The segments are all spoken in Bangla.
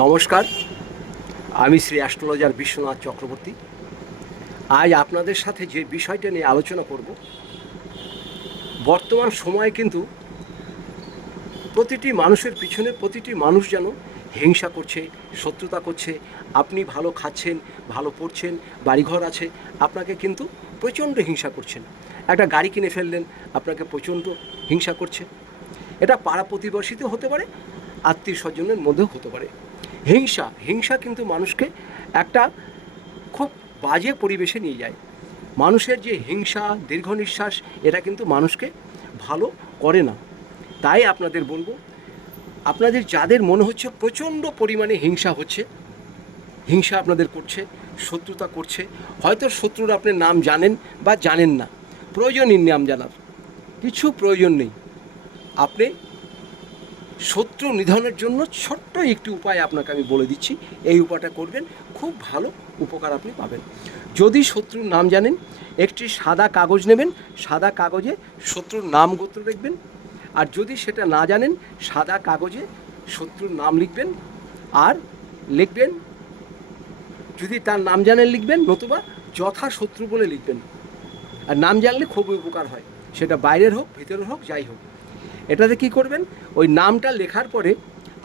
নমস্কার, আমি শ্রী অ্যাস্ট্রোলজার বিশ্বনাথ চক্রবর্তী। আজ আপনাদের সাথে যে বিষয়টা নিয়ে আলোচনা করব, বর্তমান সময়ে কিন্তু প্রতিটি মানুষের পিছনে প্রতিটি মানুষ যেন হিংসা করছে, শত্রুতা করছে। আপনি ভালো খাচ্ছেন, ভালো পড়ছেন, বাড়িঘর আছে, আপনাকে কিন্তু প্রচণ্ড হিংসা করছেন। একটা গাড়ি কিনে ফেললেন, আপনাকে প্রচণ্ড হিংসা করছে। এটা পাড়া প্রতিবেশীতেও হতে পারে, আত্মীয় স্বজনের মধ্যেও হতে পারে। হিংসা কিন্তু মানুষকে একটা খুব বাজে পরিবেশে নিয়ে যায়। মানুষের যে হিংসা, দীর্ঘ নিঃশ্বাস, এটা কিন্তু মানুষকে ভালো করে না। তাই আপনাদের বলবো, আপনাদের যাদের মনে হচ্ছে প্রচণ্ড পরিমাণে হিংসা আপনাদের করছে, শত্রুতা করছে, হয়তো শত্রুর আপনার নাম জানেন বা জানেন না, প্রয়োজনই নাম জানার কিছু প্রয়োজন নেই। আপনি শত্রু নিধনের জন্য ছোট্ট একটি উপায় আপনাকে আমি বলে দিচ্ছি। এই উপায়টা করবেন, খুব ভালো উপকার আপনি পাবেন। যদি শত্রুর নাম জানেন, একটি সাদা কাগজ নেবেন, সাদা কাগজে শত্রুর নাম গোত্র লিখবেন। আর যদি সেটা না জানেন, সাদা কাগজে শত্রুর নাম লিখবেন। আর লিখবেন, যদি তার নাম জানেন লিখবেন, নতুবা যথা শত্রু বলে লিখবেন। আর নাম জানলে খুবই উপকার হয়, সেটা বাইরের হোক ভিতরের হোক যাই হোক। এটাতে কি করবেন, ওই নামটা লেখার পরে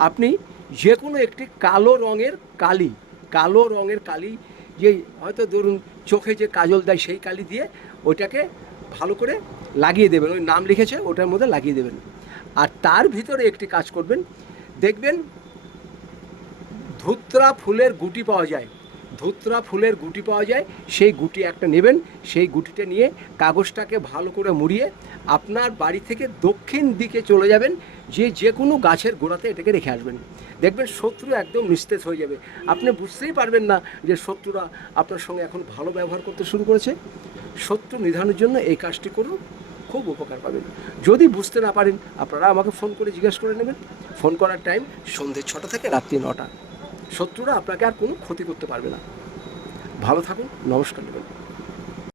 আপনি যে কোনো একটি কালো রঙের কালি, যে হয়তো ধরুন চোখে যে কাজল দেয় সেই কালি দিয়ে ওইটাকে ভালো করে লাগিয়ে দেবেন। ওই নাম লিখেছে ওটার মধ্যে লাগিয়ে দেবেন। আর তার ভিতরে একটি কাজ করবেন, দেখবেন ধুত্রা ফুলের গুটি পাওয়া যায়, সেই গুটি একটা নেবেন। সেই গুটিটা নিয়ে কাগজটাকে ভালো করে মুড়িয়ে আপনার বাড়ি থেকে দক্ষিণ দিকে চলে যাবেন, যে কোনো গাছের গোড়াতে এটাকে রেখে আসবেন। দেখবেন শত্রু একদম নিস্তেজ হয়ে যাবে। আপনি বুঝতেই পারবেন না যে শত্রুরা আপনার সঙ্গে এখন ভালো ব্যবহার করতে শুরু করেছে। শত্রু নিধনের জন্য এই কাজটি করুন, খুব উপকার পাবেন। যদি বুঝতে না পারেন, আপনারা আমাকে ফোন করে জিজ্ঞাসা করে নেবেন। ফোন করার টাইম সন্ধ্যে 6টা থেকে রাত্রি 9টা। শত্রুরা আপনাকে আর কোনো ক্ষতি করতে পারবে না। ভালো থাকুন, নমস্কার নেবেন।